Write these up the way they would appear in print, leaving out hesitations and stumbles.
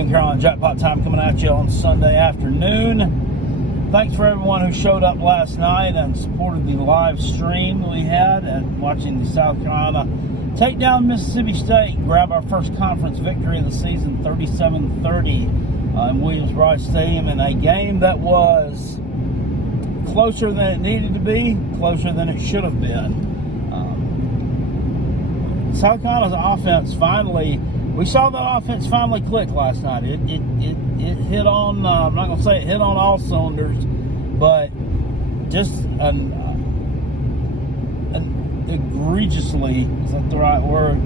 Ryan Carolina Jackpot Time coming at you on Sunday afternoon. Thanks for everyone who showed up last night and supported the live stream we had and watching the South Carolina take down Mississippi State, grab our first conference victory of the season, 37-30 in Williams-Brice Stadium, in a game that was closer than it needed to be, closer than it should have been. South Carolina's offense we saw that offense finally click last night. It hit on, I'm not going to say it hit on all cylinders, but just an egregiously, is that the right word?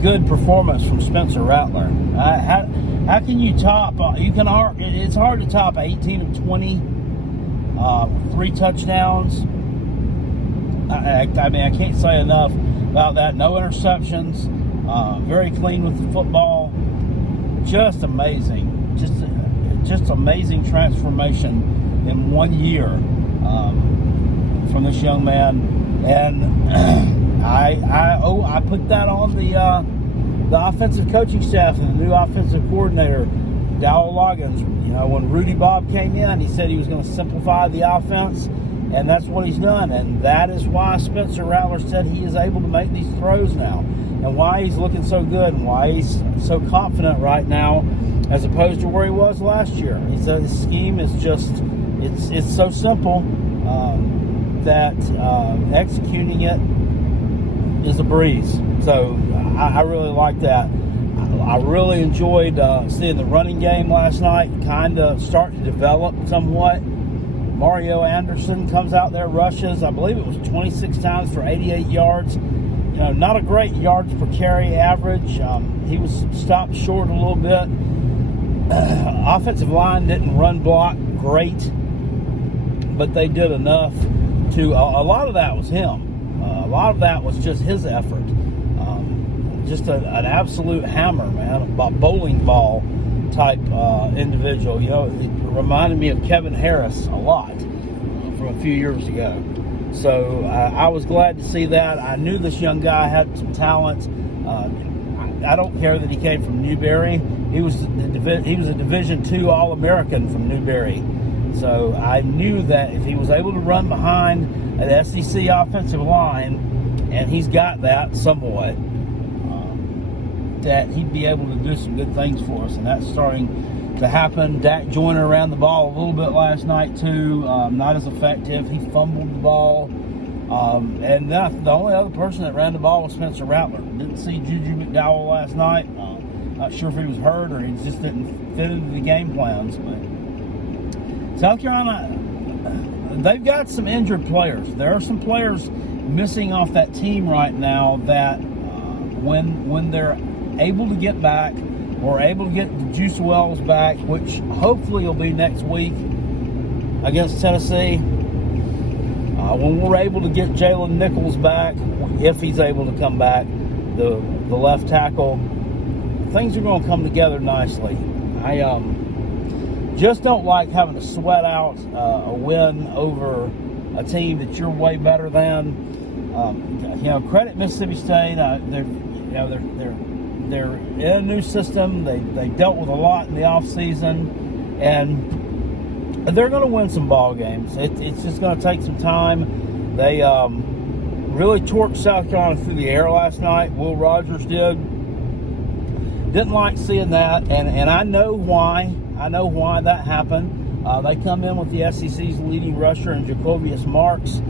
Good performance from Spencer Rattler. How can you top, it's hard to top 18 of 20, 3 touchdowns. I mean, I can't say enough about that. No interceptions. Very clean with the football. Just amazing. Just amazing transformation in 1 year from this young man. And I put that on the offensive coaching staff and the new offensive coordinator, Dowell Loggins. You know, when Rudy Bob came in, he said he was going to simplify the offense, and that's what he's done. And that is why Spencer Rattler said he is able to make these throws now, and why he's looking so good, and why he's so confident right now as opposed to where he was last year. He said his scheme is just, it's so simple that executing it is a breeze. So I really like that. I really enjoyed seeing the running game last night kind of start to develop somewhat. Mario Anderson comes out there, rushes, I believe it was 26 times for 88 yards. You know, not a great yards per carry average. He was stopped short a little bit. Offensive line didn't run block great, but they did enough to, a lot of that was him. A lot of that was just his effort. Just an absolute hammer, man, a bowling ball type individual. You know, it reminded me of Kevin Harris a lot from a few years ago. So I was glad to see that. I knew this young guy had some talent. I don't care that he came from Newberry. He was a Division II All-American from Newberry. So I knew that if he was able to run behind an SEC offensive line, and he's got that somewhat, that he'd be able to do some good things for us, and that's starting to happen. Dak Joyner ran the ball a little bit last night too, not as effective. He fumbled the ball, and then the only other person that ran the ball was Spencer Rattler. Didn't see Juju McDowell last night. Not sure if he was hurt or he just didn't fit into the game plans. But South Carolina, they've got some injured players. There are some players missing off that team right now that when they're able to get back, or able to get the Juice Wells back, which hopefully will be next week against Tennessee. When we're able to get Jalen Nichols back, if he's able to come back, the left tackle, things are going to come together nicely. I just don't like having to sweat out a win over a team that you're way better than. You know, credit Mississippi State. They're in a new system. They dealt with a lot in the offseason, and they're going to win some ball games. It's just going to take some time. They really torched South Carolina through the air last night. Will Rogers didn't like seeing that, and I know why. I know why that happened. They come in with the SEC's leading rusher in Jacobius Marks.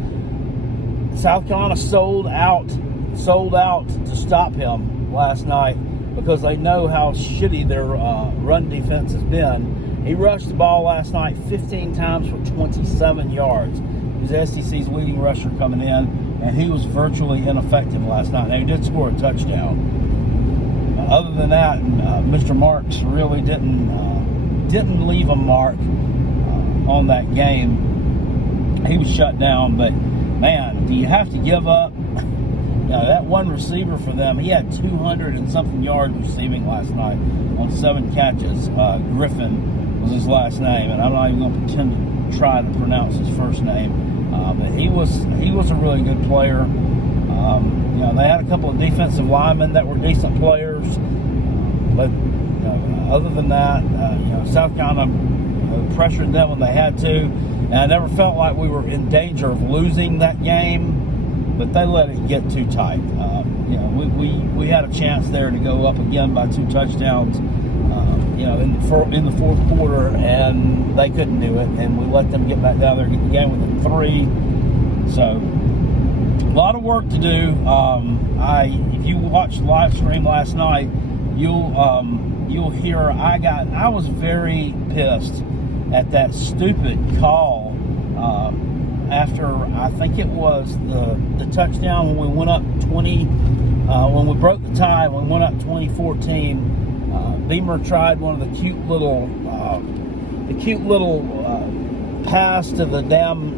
South Carolina sold out to stop him last night because they know how shitty their run defense has been. He rushed the ball last night 15 times for 27 yards. He was SEC's leading rusher coming in, and he was virtually ineffective last night. Now, he did score a touchdown. Other than that, Mr. Marks really didn't leave a mark on that game. He was shut down, but man, do you have to give up? That one receiver for them, he had 200 and something yards receiving last night on 7 catches. Griffin was his last name, and I'm not even going to pretend to try to pronounce his first name. But he was a really good player. They had a couple of defensive linemen that were decent players. But other than that, South Carolina pressured them when they had to, and I never felt like we were in danger of losing that game, but they let it get too tight. We had a chance there to go up again by 2 touchdowns, in the fourth quarter, and they couldn't do it, and we let them get back down there and get the game within 3. So a lot of work to do. If you watched the live stream last night, you'll hear I was very pissed at that stupid call after I think it was the touchdown when we went up 20 when we broke the tie, when we went up 2014. Beamer tried one of the cute little pass to the damn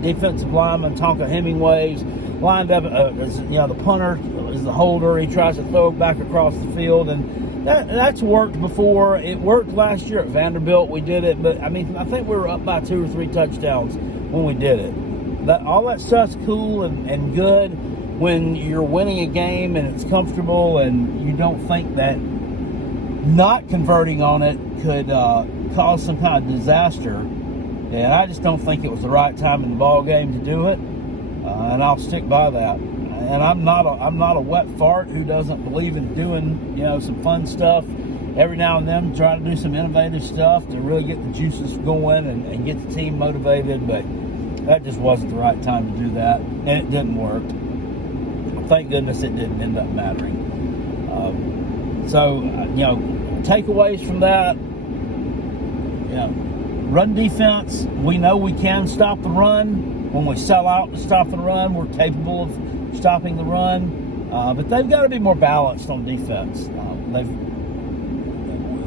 defensive lineman Tonka Hemingway's lined up. The punter is the holder. He tries to throw it back across the field, and that's worked before. It worked last year at Vanderbilt. We did it, but I think we were up by 2 or 3 touchdowns when we did it. All that stuff's cool and good when you're winning a game and it's comfortable, and you don't think that not converting on it could cause some kind of disaster. And I just don't think it was the right time in the ball game to do it, and I'll stick by that. And I'm not a wet fart who doesn't believe in doing some fun stuff every now and then, trying to do some innovative stuff to really get the juices going and get the team motivated. But that just wasn't the right time to do that, and it didn't work. Thank goodness it didn't end up mattering. Takeaways from that. Run defense. We know we can stop the run. When we sell out to stop the run, we're capable of stopping the run. But they've got to be more balanced on defense.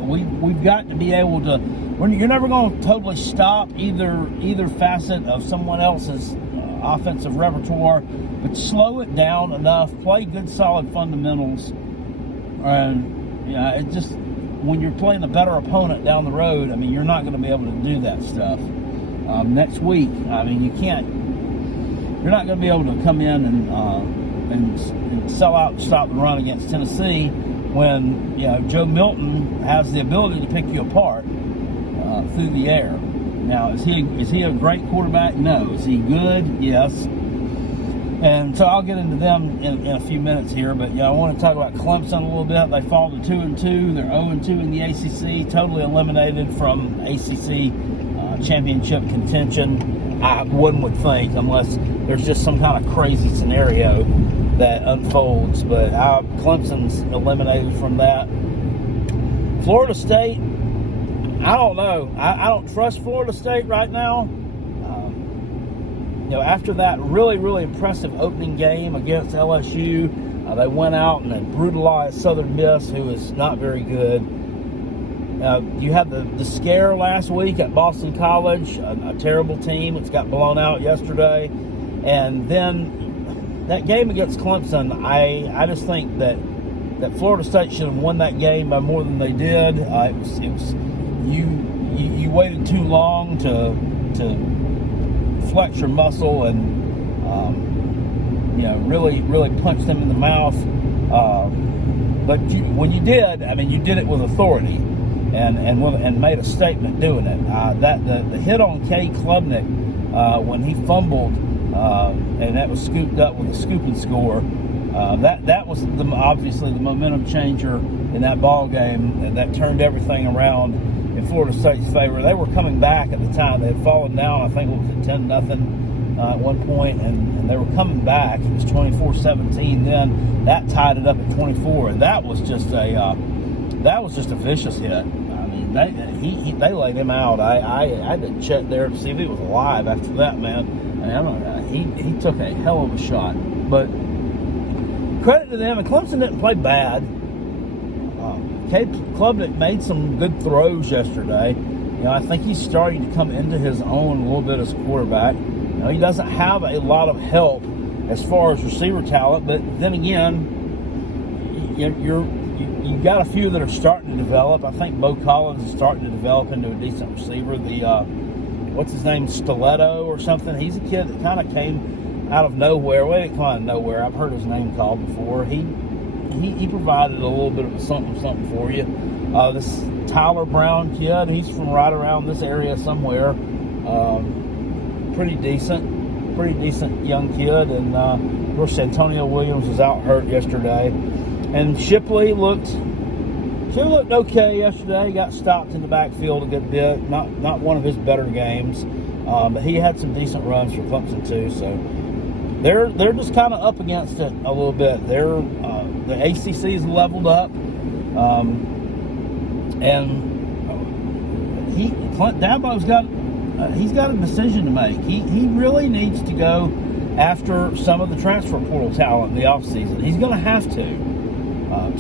We've got to be able to. You're never going to totally stop either facet of someone else's offensive repertoire, but slow it down enough. Play good, solid fundamentals, and it just. When you're playing a better opponent down the road, you're not going to be able to do that stuff. Next week, you can't. You're not going to be able to come in and sell out and stop the run against Tennessee when Joe Milton has the ability to pick you apart through the air. Now, is he a great quarterback? No. Is he good? Yes. And so I'll get into them in a few minutes here, but I want to talk about Clemson a little bit. They fall to 2-2. They're 0-2 in the ACC, totally eliminated from ACC championship contention. One would think, unless there's just some kind of crazy scenario that unfolds. But Clemson's eliminated from that. Florida State, I don't know. I don't trust Florida State right now. After that really, really impressive opening game against LSU, they went out and they brutalized Southern Miss, who is not very good. You had the scare last week at Boston College, a terrible team. It's got blown out yesterday. And then that game against Clemson, I just think that Florida State should have won that game by more than they did. You waited too long to flex your muscle and really punch them in the mouth. But when you did, you did it with authority and made a statement doing it. The hit on Kay Klubnik when he fumbled and that was scooped up with a scoop and score. That was obviously the momentum changer in that ball game, and that turned everything around in Florida State's favor. They were coming back at the time. They had fallen down, I think it was at 10-0 at one point, and they were coming back. It was 24-17 then. That tied it up at 24, and that was just a vicious hit. They laid him out. I had to check there to see if he was alive after that, man. He took a hell of a shot. But credit to them, and Clemson didn't play bad. Klubnik made some good throws yesterday. I think he's starting to come into his own a little bit as a quarterback. He doesn't have a lot of help as far as receiver talent, but then again, you've got a few that are starting to develop. I think Bo Collins is starting to develop into a decent receiver. What's his name, Stiletto or something? He's a kid that kind of came out of nowhere. Well, he didn't come out of nowhere. I've heard his name called before. he provided a little bit of something for you. This Tyler Brown kid, he's from right around this area somewhere. Pretty decent young kid. And of course, Antonio Williams was out hurt yesterday. And Shipley looked okay yesterday. He got stopped in the backfield a good bit. Not one of his better games, but he had some decent runs for Clemson too. So they're just kind of up against it a little bit. The ACC's leveled up, and Dabo's got a decision to make. He really needs to go after some of the transfer portal talent in the offseason. He's going to have to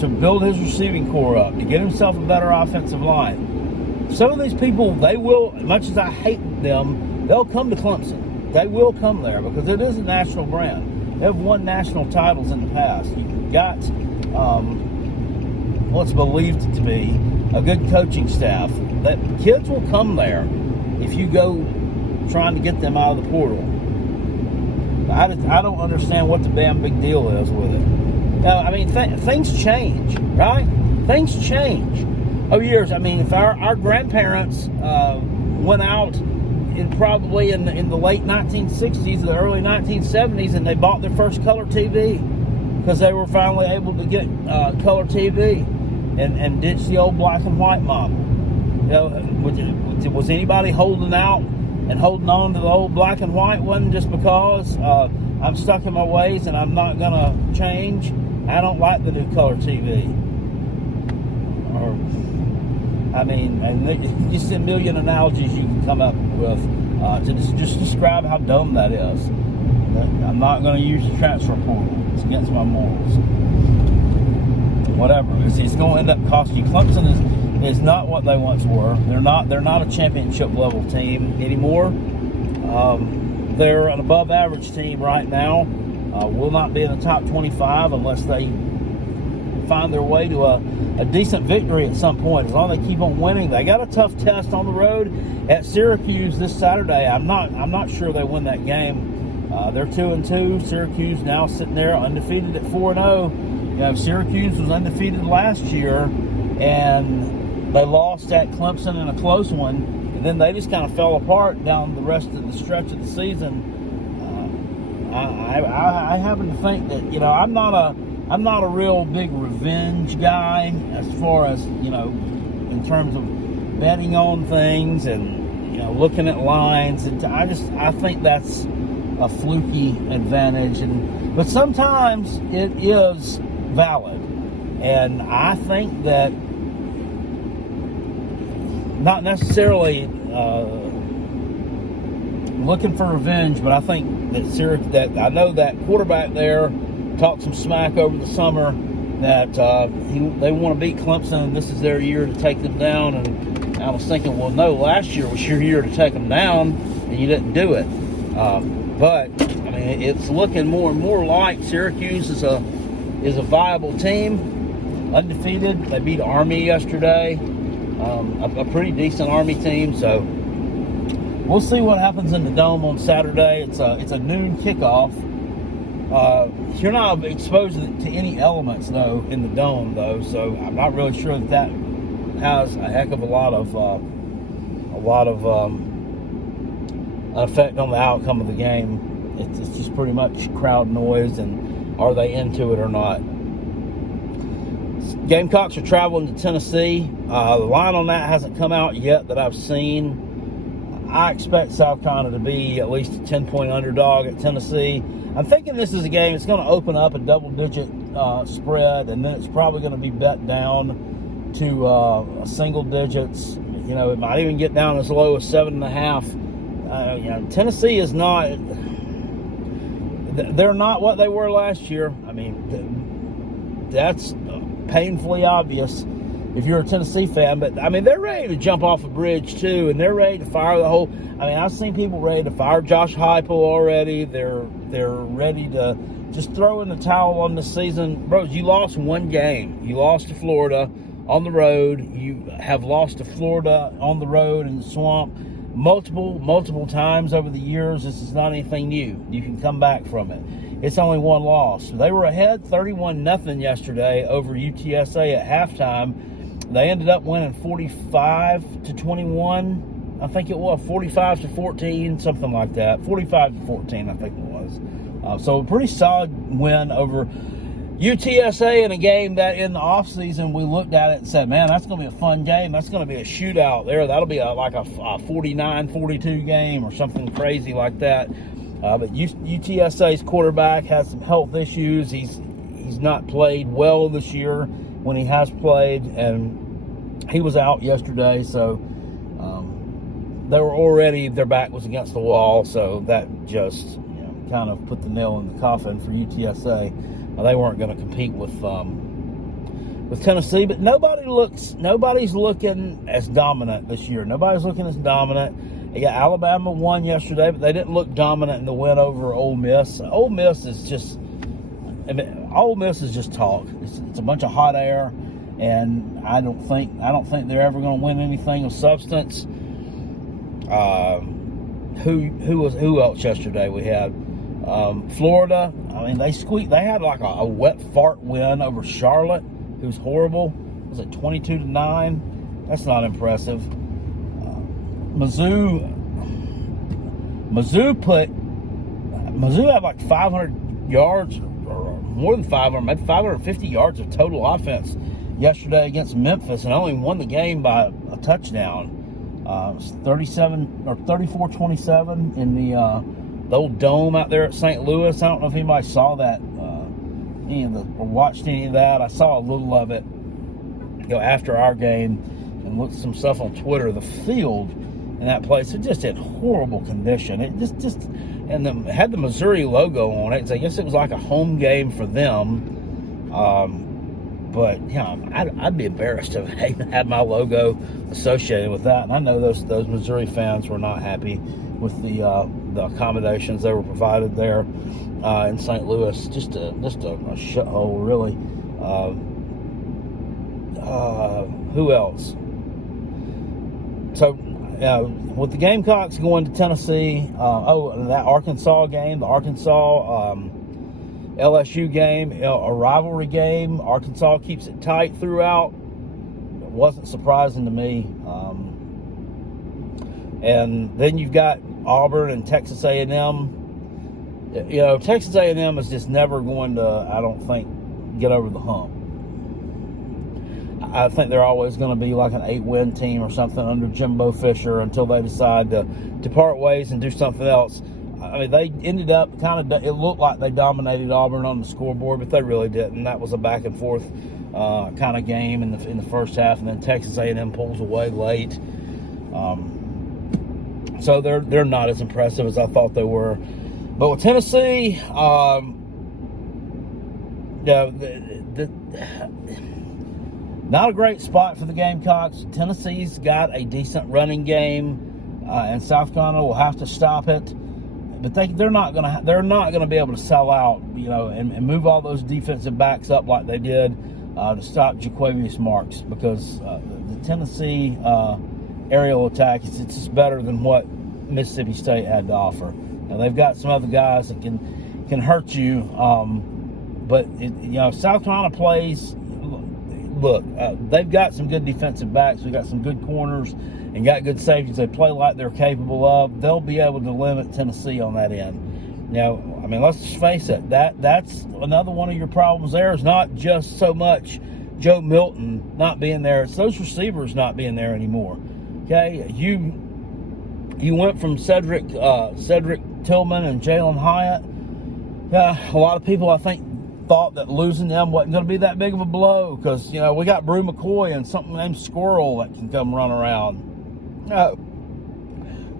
build his receiving core up, to get himself a better offensive line. Some of these people, they will, much as I hate them, they'll come to Clemson. They will come there because it is a national brand. They have won national titles in the past. You've got what's believed to be a good coaching staff. That kids will come there if you go trying to get them out of the portal. I don't understand what the damn big deal is with it. I mean, things change, right? Things change over years. I mean, if our grandparents went out probably in the late 1960s, the early 1970s, and they bought their first color TV because they were finally able to get color TV and ditch the old black and white model. You know, was anybody holding out and holding on to the old black and white one just because I'm stuck in my ways and I'm not going to change? I don't like the new color TV. I mean, and just a million analogies you can come up with to just describe how dumb that is. I'm not going to use the transfer portal. It's against my morals. Whatever. It's going to end up costing you. Clemson is not what they once were. They're not a championship level team anymore. They're an above average team right now. Will not be in the top 25 unless they find their way to a decent victory at some point. As long as they keep on winning, they got a tough test on the road at Syracuse this Saturday. I'm not sure they win that game. They're 2-2. Syracuse now sitting there undefeated at 4-0. You know, Syracuse was undefeated last year, and they lost at Clemson in a close one, and then they just kind of fell apart down the rest of the stretch of the season. I happen to think that, you know, I'm not a real big revenge guy as far as, you know, in terms of betting on things and, you know, looking at lines, and I think that's a fluky advantage, but sometimes it is valid, and I think that not necessarily looking for revenge, but I think that I know that quarterback there talked some smack over the summer that they want to beat Clemson, and this is their year to take them down. And I was thinking, well, no, last year was your year to take them down, and you didn't do it. But I mean, it's looking more and more like Syracuse is a viable team, undefeated. They beat Army yesterday, a pretty decent Army team. So we'll see what happens in the Dome on Saturday. It's a noon kickoff. You're not exposed to any elements though in the Dome though, so I'm not really sure that has a heck of a lot of effect on the outcome of the game. It's just pretty much crowd noise, and are they into it or not? Gamecocks are traveling to Tennessee. The line on that hasn't come out yet that I've seen. I expect South Carolina to be at least a 10-point underdog at Tennessee. I'm thinking this is a game it's going to open up a double-digit spread, and then it's probably going to be bet down to single digits. You know, it might even get down as low as 7.5. You know, Tennessee is not. They're not what they were last year. I mean, that's painfully obvious if you're a Tennessee fan. But I mean, they're ready to jump off a bridge too, and they're ready to fire the whole. I mean, I've seen people ready to fire Josh Heupel already. They're ready to just throw in the towel on the season. Bros, you lost one game. You lost to Florida on the road. You have lost to Florida on the road in the swamp. multiple times over the years. This is not anything new. You can come back from it. It's only one loss. They were ahead 31-0 yesterday over UTSA at halftime. They ended up winning 45-21. I think it was 45-14, something like that. 45-14, I think it was. So a pretty solid win over UTSA in a game that in the offseason we looked at it and said, man, that's going to be a fun game. That's going to be a shootout there. That'll be like a 49-42 game or something crazy like that. But UTSA's quarterback has some health issues. He's not played well this year when he has played, and he was out yesterday. So they were already, their back was against the wall. So that just kind of put the nail in the coffin for UTSA. They weren't going to compete with Tennessee, but nobody's looking as dominant this year. Nobody's looking as dominant. Yeah, Alabama won yesterday, but they didn't look dominant in the win over Ole Miss. Ole Miss is just talk. It's a bunch of hot air, and I don't think they're ever going to win anything of substance. Who else yesterday? We had Florida. I mean, they had like a wet fart win over Charlotte, who's horrible. Was it 22-9? That's not impressive. Mizzou had like 500 yards, or more than 500, maybe 550 yards of total offense yesterday against Memphis, and only won the game by a touchdown. It was 34-27 in the old dome out there at St. Louis. I don't know if anybody saw that, or watched any of that. I saw a little of it, after our game, and looked at some stuff on Twitter. The field in that place, it just in horrible condition. It had the Missouri logo on it. So I guess it was like a home game for them. But I'd be embarrassed to have my logo associated with that. And I know those Missouri fans were not happy with the accommodations that were provided there in St. Louis. Just a shithole, really. Who else? So with the Gamecocks going to Tennessee, that Arkansas game, the Arkansas LSU game, a rivalry game. Arkansas keeps it tight throughout. It wasn't surprising to me. And then you've got Auburn and Texas A&M. Texas A&M is just never going to, I don't think, get over the hump. I think they're always going to be like an 8-win team or something under Jimbo Fisher until they decide to part ways and do something else. I mean, they ended up it looked like they dominated Auburn on the scoreboard, but they really didn't. That was a back and forth kind of game in the first half, and then Texas A&M pulls away late. So they're not as impressive as I thought they were. But with Tennessee, not a great spot for the Gamecocks. Tennessee's got a decent running game, and South Carolina will have to stop it. But they're not gonna be able to sell out, and move all those defensive backs up like they did to stop Jaquavius Marks, because the Tennessee aerial attack is just better than what Mississippi State had to offer. Now, they've got some other guys that can hurt you, but South Carolina plays. Look, they've got some good defensive backs. We've got some good corners and got good safeties. They play like they're capable of. They'll be able to limit Tennessee on that end. I mean, let's just face it. That's another one of your problems there. Is not just so much Joe Milton not being there. It's those receivers not being there anymore. Okay, you went from Cedric Tillman and Jalen Hyatt. A lot of people, I think, thought that losing them wasn't going to be that big of a blow because, we got Brew McCoy and something named Squirrel that can come run around.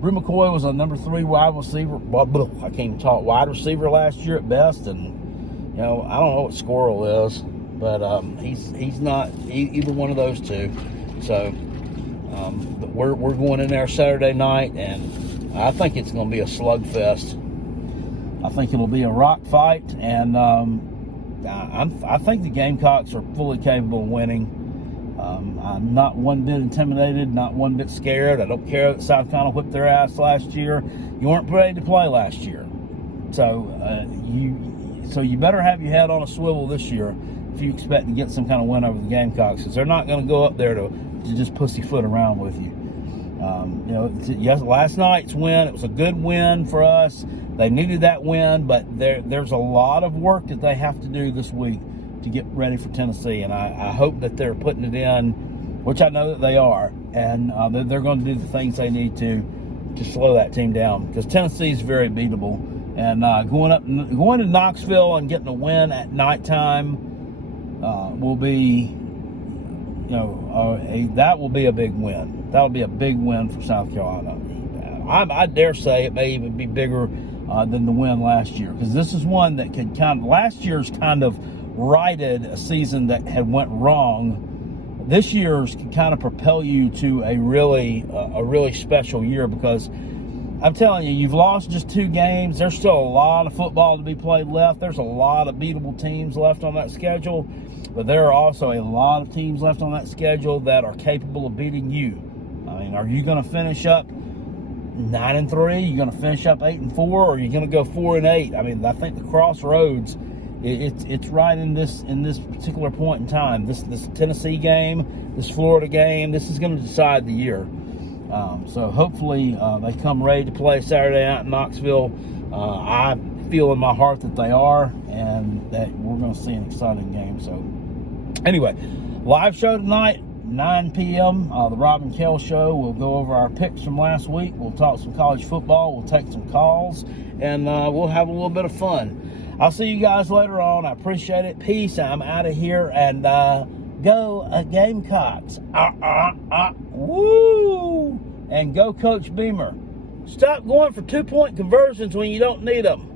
Brew McCoy was a number 3 wide receiver. I can't even talk, wide receiver last year at best. And, I don't know what Squirrel is, but he's not either one of those two. So but we're going in there Saturday night, and I think it's going to be a slugfest. I think it'll be a rock fight, and I think the Gamecocks are fully capable of winning. I'm not one bit intimidated, not one bit scared. I don't care that South Carolina whipped their ass last year. You weren't ready to play last year. So you better have your head on a swivel this year if you expect to get some kind of win over the Gamecocks, because they're not going to go up there to just pussyfoot around with you. Yes, last night's win, it was a good win for us. They needed that win, but there's a lot of work that they have to do this week to get ready for Tennessee, and I hope that they're putting it in, which I know that they are, and they're going to do the things they need to slow that team down, because Tennessee is very beatable. And going to Knoxville and getting a win at nighttime will be, that will be a big win. That'll be a big win for South Carolina. I dare say it may even be bigger than the win last year, because this is one that could last year's kind of righted a season that had went wrong. This year's can kind of propel you to a really special year, because I'm telling you, you've lost just 2 games. There's still a lot of football to be played left. There's a lot of beatable teams left on that schedule, but there are also a lot of teams left on that schedule that are capable of beating you. I mean, are you going to finish up 9-3? Are you going to finish up 8-4? Or are you going to go 4-8? I mean, I think the crossroads, it's right in this particular point in time. This Tennessee game, this Florida game, this is going to decide the year. So hopefully they come ready to play Saturday night in Knoxville. I feel in my heart that they are, and that we're going to see an exciting game. So anyway, live show tonight, 9 p.m., the Rob and Kell Show. We'll go over our picks from last week. We'll talk some college football. We'll take some calls, and we'll have a little bit of fun. I'll see you guys later on. I appreciate it. Peace. I'm out of here, and go Gamecocks. Woo! And go Coach Beamer. Stop going for 2-point conversions when you don't need them.